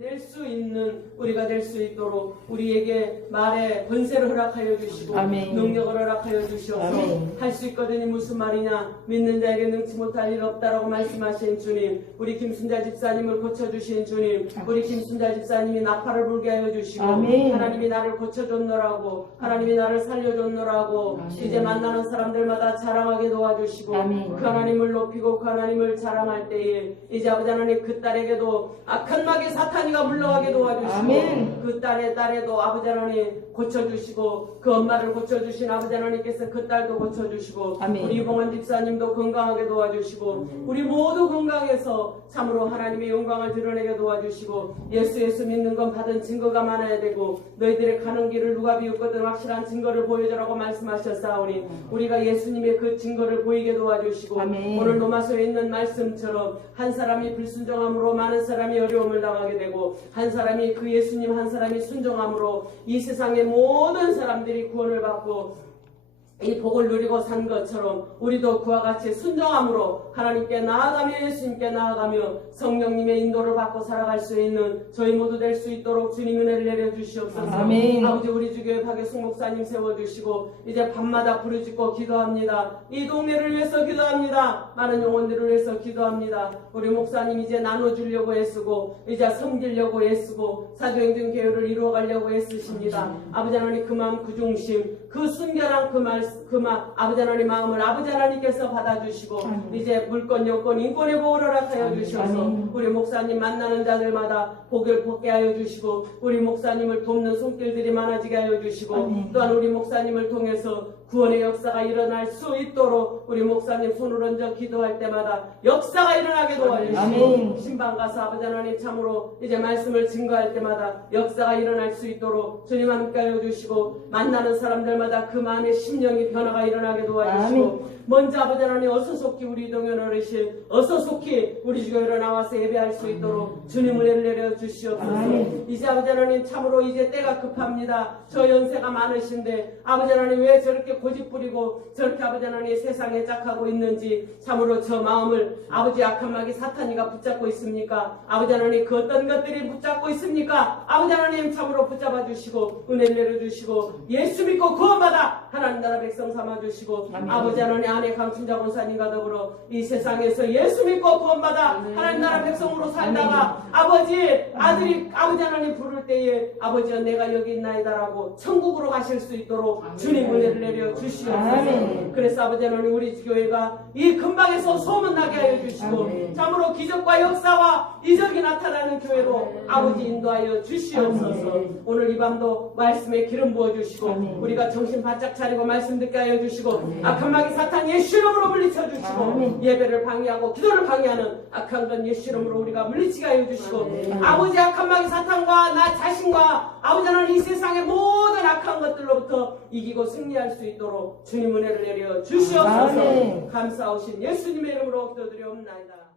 낼 수 있는 우리가 될 수 있도록 우리에게 말에 권세를 허락하여 주시고 아멘. 능력을 허락하여 주시옵소서. 할 수 있거든이 무슨 말이냐 믿는 자에게 능치 못할 일 없다라고 말씀하신 주님 우리 김순자 집사님을 고쳐주신 주님 우리 김순자 집사님이 나팔을 불게 하여 주시고 아멘. 하나님이 나를 고쳐줬노라고 하나님이 나를 살려줬노라고 아멘. 이제 만나는 사람들마다 자랑하게 도와주시고 아멘. 그 하나님을 높이고 그 하나님을 자랑할 때에 이제 아버지 하나님 그 딸에게도 악한 마귀 사탄이 가 물러가게 도와주시고 아멘. 그 딸의 딸에도 아버지 하나님 고쳐주시고 그 엄마를 고쳐주신 아버지 하나님께서 그 딸도 고쳐주시고 아멘. 우리 이봉원 집사님도 건강하게 도와주시고 우리 모두 건강해서 참으로 하나님의 영광을 드러내게 도와주시고 예수 예수 믿는 건 받은 증거가 많아야 되고 너희들의 가는 길을 누가 비웃거든 확실한 증거를 보여주라고 말씀하셨사오니 우리가 예수님의 그 증거를 보이게 도와주시고 아멘. 오늘 로마서에 있는 말씀처럼 한 사람이 불순종함으로 많은 사람이 어려움을 당하게 되고 한 사람이 그 예수님 한 사람이 순종함으로 이 세상의 모든 사람들이 구원을 받고 이 복을 누리고 산 것처럼 우리도 그와 같이 순종함으로 하나님께 나아가며 예수님께 나아가며 성령님의 인도를 받고 살아갈 수 있는 저희 모두 될 수 있도록 주님 은혜를 내려 주시옵소서. 아멘. 아버지 우리 주교회 박예숙 목사님 세워주시고 이제 밤마다 부르짖고 기도합니다. 이 동네를 위해서 기도합니다. 많은 영혼들을 위해서 기도합니다. 우리 목사님 이제 나눠주려고 애쓰고 이제 섬기려고 애쓰고 사도행전 교회를 이루어가려고 애쓰십니다. 아버지 하나님 그 마음 그 중심 그 순결한 그 말, 그 마, 아버지 하나님 마음을 아버지 하나님께서 받아주시고 아멘. 이제 물권 여권 인권의 보호를 허락하여 주셔서. 우리 목사님 만나는 자들마다 복을 복게 하여 주시고 우리 목사님을 돕는 손길들이 많아지게 하여 주시고 아멘. 또한 우리 목사님을 통해서 구원의 역사가 일어날 수 있도록 우리 목사님 손을 얹어 기도할 때마다 역사가 일어나게 도와주시고. 신방 가서 아버지 하나님 참으로 이제 말씀을 증거할 때마다 역사가 일어날 수 있도록 주님 함께 하여 주시고 만나는 사람들 마다 그 마음의 심령이 변화가 일어나게 도와주시고 아멘. 먼저 아버지 하나님 어서 속히 우리 동현 어르신 어서 속히 우리 주교회로 나와서 예배할 수 있도록 주님 은혜를 내려 주시옵소서 아멘. 이제 아버지 하나님 참으로 이제 때가 급합니다 저 연세가 많으신데 아버지 하나님 왜 저렇게 고집부리고 저렇게 아버지 하나님 세상에 짝하고 있는지 참으로 저 마음을 아버지 악한 마귀 사탄이가 붙잡고 있습니까 아버지 하나님 그 어떤 것들이 붙잡고 있습니까 아버지 하나님 참으로 붙잡아 주시고 은혜를 내려 주시고 예수 믿고 구원받아 하나님 나라 백성 삼아 주시고 아멘. 아버지 하나님 아내 강춘자 권사님과 더불어 이 세상에서 예수 믿고 구원받아 하나님 나라 백성으로 살다가 아버지 아들이 아버지 하나님 부를 때에 아버지여 내가 여기 있나이다라고 천국으로 가실 수 있도록 주님 은혜를 내려 주시옵소서 아멘. 그래서 아버지 하나님 우리 교회가 이 근방에서 소문나게 하여 주시고 아멘. 참으로 기적과 역사와 이적이 나타나는 교회로 아버지 인도하여 주시옵소서 아멘. 오늘 이 밤도 말씀에 기름 부어주시고 아멘. 우리가 정신 바짝 차리고 말씀 듣게 하여 주시고. 악한 마귀 사탄 예수 이름으로 물리쳐 주시고. 예배를 방해하고 기도를 방해하는 악한 건 예수 이름으로 우리가 물리치게 하여 주시고. 아버지 악한 마귀 사탄과 나 자신과 아버지 하나님 이 세상의 모든 악한 것들로부터 이기고 승리할 수 있도록 주님 은혜를 내려 주시옵소서. 감사하신 예수님의 이름으로 기도드리옵나이다